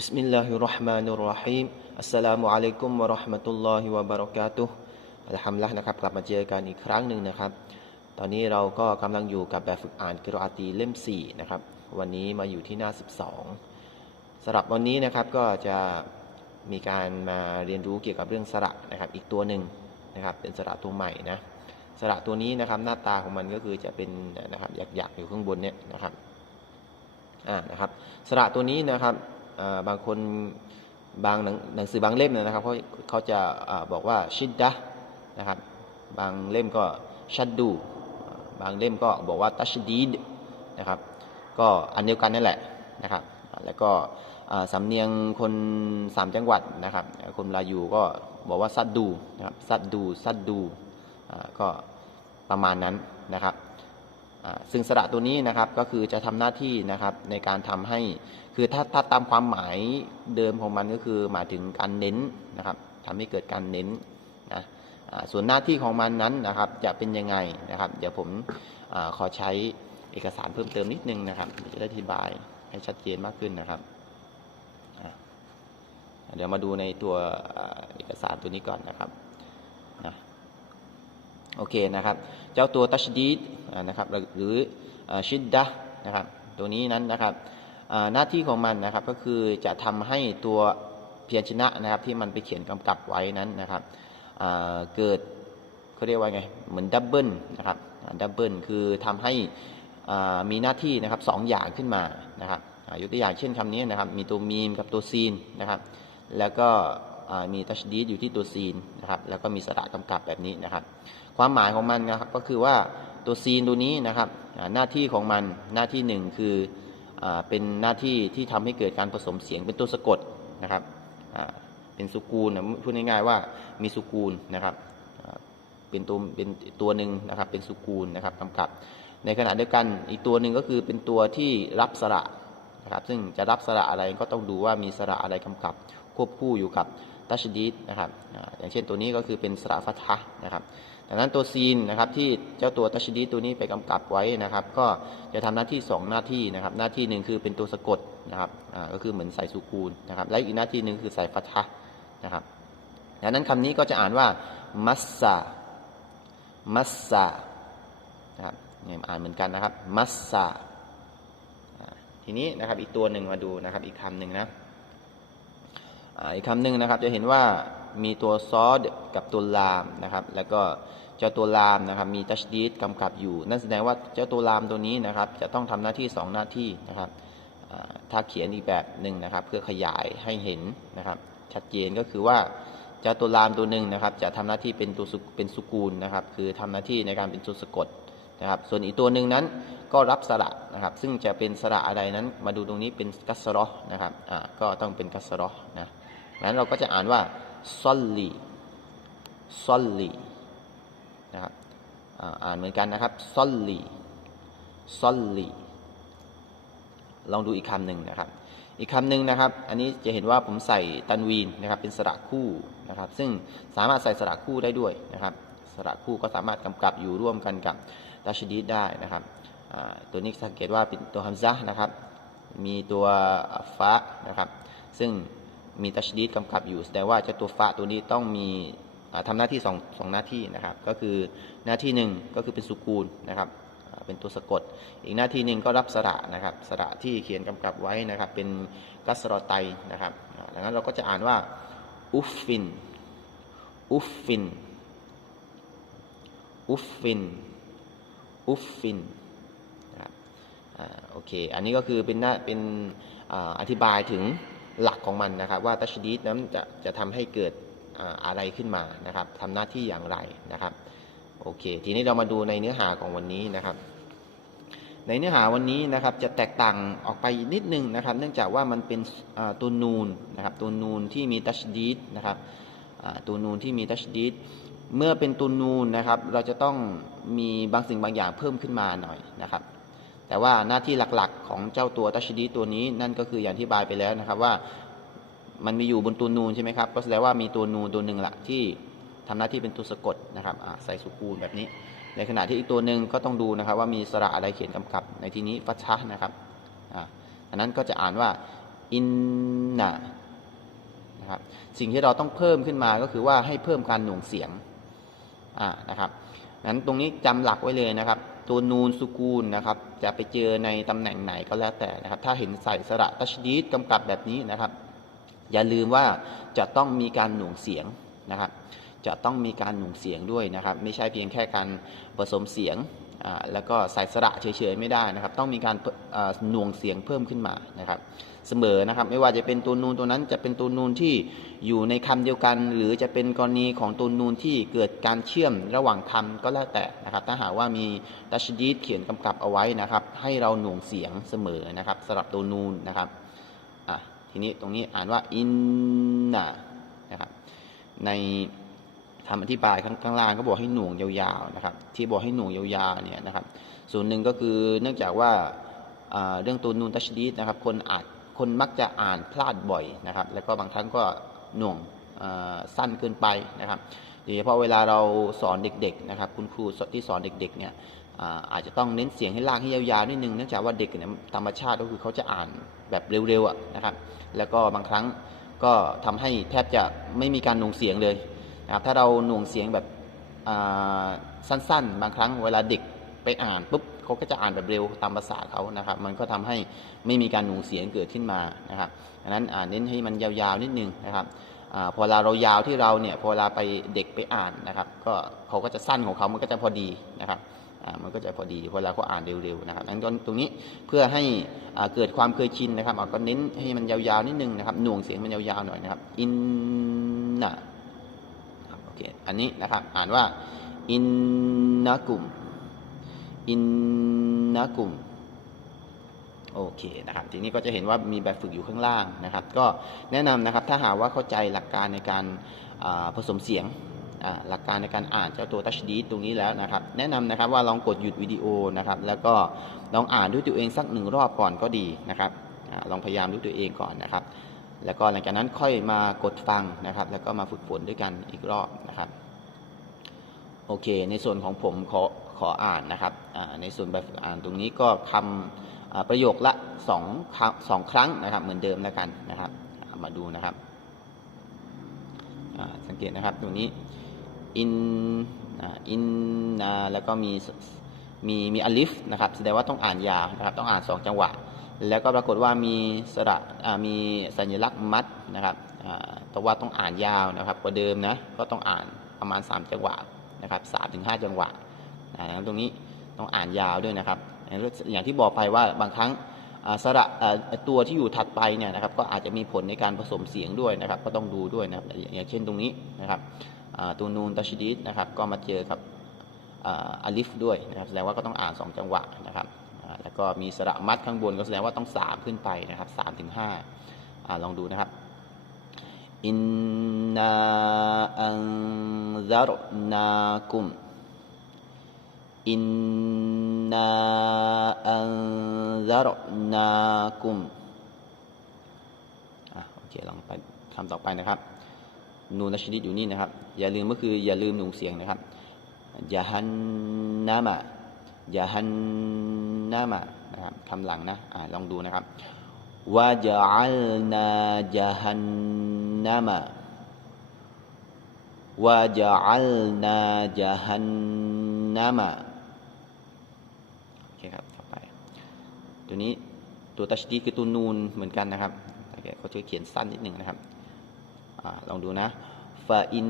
بسم الله الرحمن الرحيم السلام عليكم ورحمة الله وبركاته อัลฮัมดุลิลละห์นะครับกลับมาเจอกันอีกครั้งหนึ่งนะครับ ตอนนี้เราก็กำลังอยู่กับแบบฝึกอ่านกิรออาตีเล่ม4นะครับ วันนี้มาอยู่ที่หน้า 12สำหรับวันนี้นะครับก็จะมีการมาเรียนรู้เกี่ยวกับเรื่องสระนะครับ อีกตัวหนึ่งนะครับ เป็นสระตัวใหม่นะ สระตัวนี้นะครับหน้าตาของมันก็คือจะเป็นนะครับหยักๆอยู่ข้างบนเนี่ยนะครับ อ่านะครับสระตัวนี้นะครับอ่า บางคนบางหนังหนังสือบางเล่มนะครับเขาเขาจะอาบอกว่าชิดดะนะครับบางเล่มก็ชัดดู บางเล่มก็บอกว่าตัชดีดนะครับก็อันเดียวกันนั่นแหละนะครับแล้วก็สำเนียงคนสามจังหวัดนะครับคนลายูก็บอกว่าซัดดูนะครับซัดดูซัดดูก็ประมาณนั้นนะครับ ซึ่งสระตัวนี้นะครับก็คือจะทำหน้าที่นะครับในการทำให้คือถ้าถ้าตามความหมายเดิมของมันก็คือหมายถึงการเน้นนะครับทำให้เกิดการเน้นนะส่วนหน้าที่ของมันนั้นนะครับจะเป็นยังไงนะครับ เดี๋ยวผมอขอใช้เอกสารเพิ่มเติมนิดนึงนะครับเดี๋ยวจะได้อธิบายให้ชัดเจนมากขึ้นนะครับ เดี๋ยวมาดูในตัวเอกสารตัวนี้ก่อนนะครับ โอเคนะครับ เจ้าตัวตัชดีดนะครับหรือชิดดะนะครับตัวนี้นั้นนะครับหน้าที่ของมันนะครับก็คือจะทำให้ตัวเพียรชนะนะครับที่มันไปเขียนกำกับไว้นั้นนะครับเกิดเขาเรียกว่าไงเหมือนดับเบิลนะครับดับเบิลคือทำให้มีหน้าที่นะครับสองอย่างขึ้นมานะครับยกตัวอย่างเช่นคำนี้นะครับมีตัวมีมกับตัวซีนนะครับแล้วก็มีตัชดีดอยู่ที่ตัวซีนนะครับแล้วก็มีสระกำกับแบบนี้นะครับ ความหมายของมันนะครับก็คือว่าตัวซีนตัวนี้นะครับหน้าที่ของมันหน้าที่หนึ่งคืออเป็นหน้าที่ที่ทำให้เกิดการผสมเสียงเป็นตัวสะกดนะครับเป็นสุกูลนะพูดง่ายๆว่ามีสุกูลนะครับเป็นตัวเป็นตัวหนึ่งนะครับเป็นสุกูลนะครับกำกับ ในขณะเดียวกันอีกตัวหนึ่งก็คือเป็นตัวที่รับสระนะครับซึ่งจะรับสระอะไรก็ต้องดูว่ามีสระอะไรกำกับ ควบคู่อยู่กับตัชดีดนะครับอย่างเช่นตัวนี้ก็คือเป็นสระฟัทะนะครับ ดังนั้นตัวซีนนะครับที่เจ้าตัวตัชดีตัวนี้ไปกำกับไว้นะครับ ก็จะทำหน้าที่ 2 หน้าที่นะครับ หน้าที่หนึ่งคือเป็นตัวสะกดนะครับอ่าก็คือเหมือนใส่สุกูลนะครับ และอีกหน้าที่หนึ่งคือใส่ฟัทะนะครับดังนั้นคำนี้ก็จะอ่านว่ามัสซามัสซานะครับเนี่ยอ่านเหมือนกันนะครับมัสซาทีนี้นะครับอีกตัวหนึ่งมาดูนะครับอีกคำหนึ่งนะอ่าอีกคำหนึ่งนะครับจะเห็นว่า มีตัวซอดกับตัวลามนะครับ แล้วก็เจ้าตัวลามนะครับมีตัชดีดกำกับอยู่ นั่นแสดงว่าเจ้าตัวลามตัวนี้นะครับจะต้องทำหน้าที่ 2 หน้าที่นะครับถ้าเขียนอีกแบบหนึ่งนะครับ เพื่อขยายให้เห็นนะครับ ชัดเจนก็คือว่าเจ้าตัวลามตัวหนึ่งนะครับ จะทำหน้าที่เป็นตัวเป็นสุกูลนะครับ คือทำหน้าที่ในการเป็นตัวสะกดนะครับ ส่วนอีกตัวหนึ่งนั้นก็รับสระนะครับ ซึ่งจะเป็นสระอะไรนั้น มาดูตรงนี้เป็นกัสรอนะครับอ่าก็ต้องเป็นกัสรอนะนั้นเราก็จะอ่านว่า ซอลลีซอลลีนะครับอ่านเหมือนกันนะครับซอลลีซอลลีลองดูอีกคำหนึ่งนะครับ อีกคำหนึ่งนะครับ อันนี้จะเห็นว่าผมใส่ตันวีนนะครับ เป็นสระคู่นะครับ ซึ่งสามารถใส่สระคู่ได้ด้วยนะครับ สระคู่ก็สามารถกำกับอยู่ร่วมกันกับตัชดีดได้นะครับ ตัวนี้สังเกตว่าเป็นตัวฮัมซะนะครับ มีตัวฟะนะครับ ซึ่ง มีตัชดีดกำกับอยู่แสดงว่าเจ้าตัวฟะตัวนี้ต้องมีอ่าทำหน้าที่สองสองหน้าที่นะครับ ก็คือหน้าที่หนึ่งก็คือเป็นสุกูลนะครับเป็นตัวสะกด อีกหน้าที่หนึ่งก็รับสระนะครับสระที่เขียนกำกับไว้นะครับ เป็นกัสรอไตนะครับดังนั้นเราก็จะอ่านว่าอุฟฟินอุฟฟินอุฟฟินอุฟฟินนะครับอ่าโอเค อันนี้ก็คือเป็นหน้าเป็นออธิบายถึง หลักของมันนะครับ ว่าตัชดีดนั้นจะจะทำให้เกิดอะไรขึ้นมานะครับทำหน้าที่อย่างไรนะครับโอเค ทีนี้เรามาดูในเนื้อหาของวันนี้นะครับ ในเนื้อหาวันนี้นะครับจะแตกต่างออกไปนิดนึงนะครับ เนื่องจากว่ามันเป็นตัวนูนนะครับตัวนูนที่มีตัชดีดนะครับตัวนูนที่มีตัชดีดเมื่อเป็นตัวนูนนะครับ เราจะต้องมีบางสิ่งบางอย่างเพิ่มขึ้นมาหน่อยนะครับ แต่ว่าหน้าที่หลักๆ ของเจ้าตัวตัชดีตัวนี้นั่นก็คืออย่างที่บายไปแล้วนะครับว่ามันมีอยู่บนตัวนูนใช่ไหมครับ ก็แสดงว่ามีตัวนูนตัวหนึ่งละที่ทำหน้าที่เป็นตัวสะกดนะครับใส่สุกูลแบบนี้ ในขณะที่อีกตัวหนึ่งก็ต้องดูนะครับ ว่ามีสระอะไรเขียนกำกับ ในที่นี้ฟัชชะนะครับอันนั้นก็จะอ่านว่าอินนะนะครับสิ่งที่เราต้องเพิ่มขึ้นมาก็คือว่าให้เพิ่มการหน่วงเสียงนะครับ นั้นตรงนี้จำหลักไว้เลยนะครับ ตัวนูนสุกูลนะครับ จะไปเจอในตำแหน่งไหนก็แล้วแต่นะครับ ถ้าเห็นใส่สระตัชดีดกำกับแบบนี้นะครับ อย่าลืมว่าจะต้องมีการหน่วงเสียงนะครับ จะต้องมีการหน่วงเสียงด้วยนะครับ ไม่ใช่เพียงแค่การผสมเสียงแล้วก็ใส่สระเฉยๆไม่ได้นะครับ ต้องมีการหน่วงเสียงเพิ่มขึ้นมานะครับ เสมอนะครับ ไม่ว่าจะเป็นตัวนูนตัวนั้นจะเป็นตัวนูนที่อยู่ในคำเดียวกัน หรือจะเป็นกรณีของตัวนูนที่เกิดการเชื่อมระหว่างคำก็แล้วแต่นะครับ ถ้าหากว่ามีดัชดีดเขียนกำกับเอาไว้นะครับ ให้เราหน่วงเสียงเสมอนะครับสำหรับตัวนูนนะครับอะทีนี้ตรงนี้อ่านว่าอินนะนะครับ ในคำอธิบายข้างล่างก็บอกให้หน่วงยาวๆนะครับ ที่บอกให้หน่วงยาวๆเนี่ยนะครับ ส่วนหนึ่งก็คือเนื่องจากว่าอ่าเรื่องตัวนูนตัชดีดนะครับ คนอาจ คนมักจะอ่านพลาดบ่อยนะครับ แล้วก็บางครั้งก็หน่วงสั้นเกินไปนะครับโดยเฉพาะเวลาเราสอนเด็กๆนะครับ คุณครูที่สอนเด็กๆเนี่ยอาจจะต้องเน้นเสียงให้ล่างให้ยาวๆนิดนึงเนื่องจากว่าเด็กเนี่ยธรรมชาติก็คือเขาจะอ่านแบบเร็วๆนะครับ แล้วก็บางครั้งก็ทำให้แทบจะไม่มีการหน่วงเสียงเลยนะครับถ้าเราหน่วงเสียงแบบสั้นๆ บางครั้งเวลาเด็กไปอ่านปุ๊บ เขาก็จะอ่านแบบเร็วตามภาษาเขานะครับ มันก็ทำให้ไม่มีการหน่วงเสียงเกิดขึ้นมานะครับดังนั้นอ่าเน้นให้มันยาวๆนิดนึงนะครับอพอเวลาเรายาวที่เราเนี่ยพอเวลาไปเด็กไปอ่านนะครับก็เขาก็จะสั้นของเขามันก็จะพอดีนะครับมันก็จะพอดีพอเวลาเขาอ่านเร็วๆนะครับนั้นตรงนี้เพื่อให้เกิดความเคยชินนะครับอ่าก็เน้นให้มันยาวๆนิดนึงนะครับหน่วงเสียงมันยาวๆหน่อยนะครับอินนะโอเคอันนี้นะครับอ่านว่าอินนักุม อินนักุมโอเคนะครับทีนี้ก็จะเห็นว่ามีแบบฝึกอยู่ข้างล่างนะครับ ก็แนะนำนะครับถ้าหากว่าเข้าใจหลักการในการผสมเสียงหลักการในการอ่านเจ้าตัวทัชดีตรงนี้แล้วนะครับ แนะนำนะครับว่าลองกดหยุดวิดีโอนะครับแล้วก็ลองอ่านด้วยตัวเองสักหนึ่งรอบก่อนก็ดีนะครับอลองพยายามด้วยตัวเองก่อนนะครับ แล้วก็หลังจากนั้นค่อยมากดฟังนะครับ แล้วก็มาฝึกฝนด้วยกันอีกรอบนะครับโอเค ในส่วนของผมขอ ขออ่านนะครับในส่วนแบบฝึกอ่านตรงนี้ก็คำประโยคละสองครั้งสองครั้งนะครับ เหมือนเดิมแล้วกันนะครับ มาดูนะครับสังเกตนะครับตรงนี้อินอินนาแล้วก็มีมีมีอลิฟนะครับแสดงว่าต้องอ่านยาวนะครับต้องอ่านสองจังหวะ แล้วก็ปรากฏว่ามีสระมีสัญลักษณ์มัดนะครับแต่ว่าต้องอ่านยาวนะครับกว่าเดิมนะก็ต้องอ่านประมาณ 3 จังหวะนะครับสามถึงห้าจังหวะ อ่าตรงนี้ต้องอ่านยาวด้วยนะครับอย่างที่บอกไปว่าบางครั้งสระตัวที่อยู่ถัดไปเนี่ยนะครับก็อาจจะมีผลในการผสมเสียงด้วยนะครับ ก็ต้องดูด้วยนะครับอย่างเช่นตรงนี้นะครับตัวนูนตัชดีดนะครับก็มาเจอกับอ่าอลิฟด้วยนะครับแสดงว่าก็ต้องอ่าน 2 จังหวะนะครับแล้วก็มีสระมัดข้างบนก็แสดงว่าต้องสามขึ้นไปนะครับสามถึงห้าอ่าลองดูนะครับอินนาอันซารนากุม อินนาอันซารนากุมอะโอเคลองไปคำต่อไปนะครับ นูนชนิดอยู่นี่นะครับ อย่าลืมก็คืออย่าลืมหนุ่งเสียงนะครับยาฮันนามะยาฮันนามะนะครับคำหลังนะอ่าลองดูนะครับวะจัลนายาฮันนามะวะจัลนายาฮันนามะโอเคครับต่อไป ตัวนี้ตัวตัชดีคือตัวนูนเหมือนกันนะครับโอเคเขาจะเขียนสั้นนิดหนึ่งนะครับอลองดูนะฟาอิน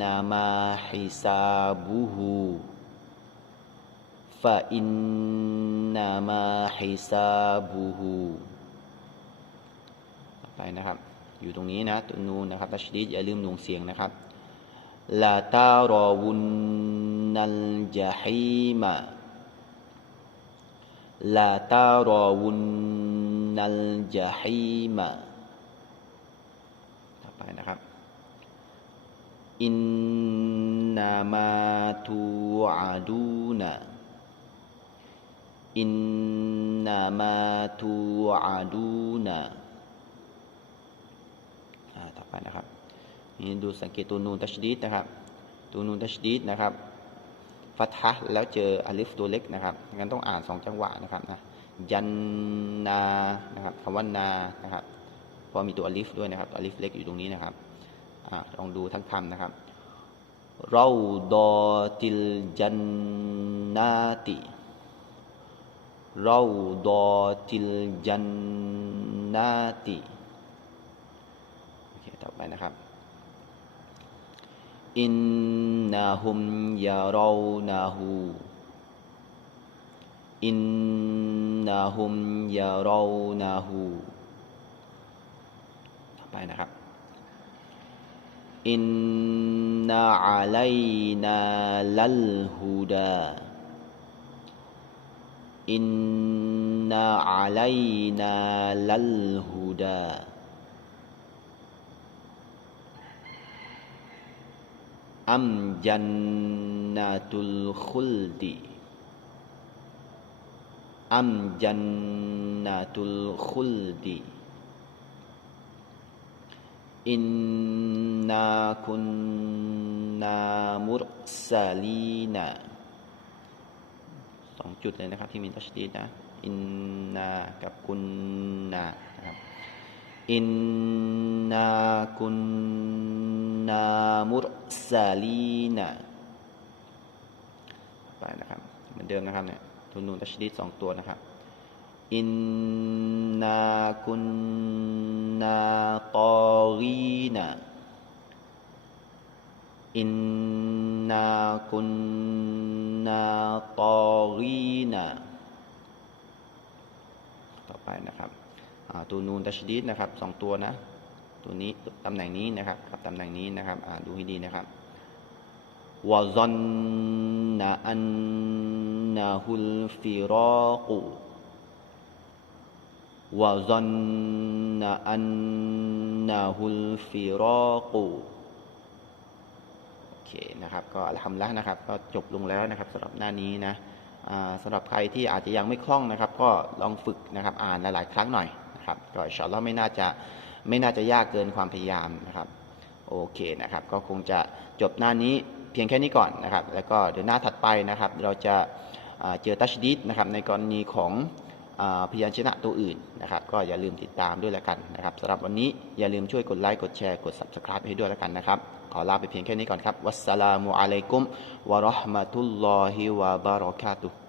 นามาฮิซาบูฮูฟาอินนามาฮิซาบูฮูไปนะครับ อยู่ตรงนี้นะตัวนูนนะครับตัชดีอย่าลืมหน่วงเสียงนะครับลาตารอวุนนัลจฮีมะลา ตารอวุนนัลจาฮีมะต่อไปนะครับ อินนามาตูอาดูนะอินนามาตูอาดูนะอ่าต่อไปนะครับ นี่ดูสังเกตตัวนูนตัชดีดนะครับ ตัวนูนตัชดีดนะครับ ฟัตฮะแล้วเจออาลิฟตัวเล็กนะครับงั้นต้องอ่านสองจังหวะนะครับนะยันนานะครับคำว่านานะครับพราะมีตัวอลิฟด้วยนะครับตัลิฟเล็กอยู่ตรงนี้นะครับอลองดูทั้งคำนะครับเราดอติลจันนาติเราดอติลจันนาติโอเคต่อไปนะครับ อินนาฮุมยาเรานาหูอินนาฮุมยาเรานาหูต่อไปนะครับ อินนาอะ ลัยนาลัลฮูดา อินนาอะลัยนาลัลฮูดา อัมจันนาตุลคุลดีอัมจันนาตุลคุลดีอินนาคุนนามุรสลีนาสองจุดเลยนะครับที่มีตัชดีดนะ อินนากับกุนนานะครับ อินนาคุนนามุรสลีนาไปนะครับ เหมือนเดิมนะครับเนี่ยทุนนูนตัชดีดสองตัวนะครับ อินนาคุนนาตอรีนาอินนาคุนนาตอรีนาต่อไปนะครับ อ่า ตัวนูนตัชดีดนะครับสองตัวนะ ตัวนี้ตำแหน่งนี้นะครับกับตำแหน่งนี้นะครับอ่าดูให้ดีนะครับวะซอนนะอันนะฮุลฟิรากูวะซอนนะอันนะฮุลฟิรากูโอเคนะครับก็อัลฮัมดุลิลละนะครับ ก็จบลงแล้วนะครับสำหรับหน้านี้นะสำหรับใครที่อาจจะยังไม่คล่องนะครับ ก็ลองฝึกนะครับ อ่านหลาย ๆ ครั้งหน่อย นะครับก็อินชาอัลลอฮ์ไม่น่าจะไม่น่าจะยากเกินความพยายามนะครับโอเคนะครับ ก็คงจะจบหน้านี้เพียงแค่นี้ก่อนนะครับ แล้วก็เดี๋ยวหน้าถัดไปนะครับ เราจะเจอตัชดีดนะครับในกรณีของอพยัญชนะตัวอื่นนะครับ ก็อย่าลืมติดตามด้วยแล้วกันนะครับสำหรับวันนี้อย่าลืมช่วยกดไลค์กดแชร์กด subscribe ให้ด้วยแล้วกันนะครับ ขอลาไปเพียงแค่นี้ก่อนครับ วัสสลามุอะลัยกุมวะราะห์มะตุลลอฮิวะบารอกาตุฮ์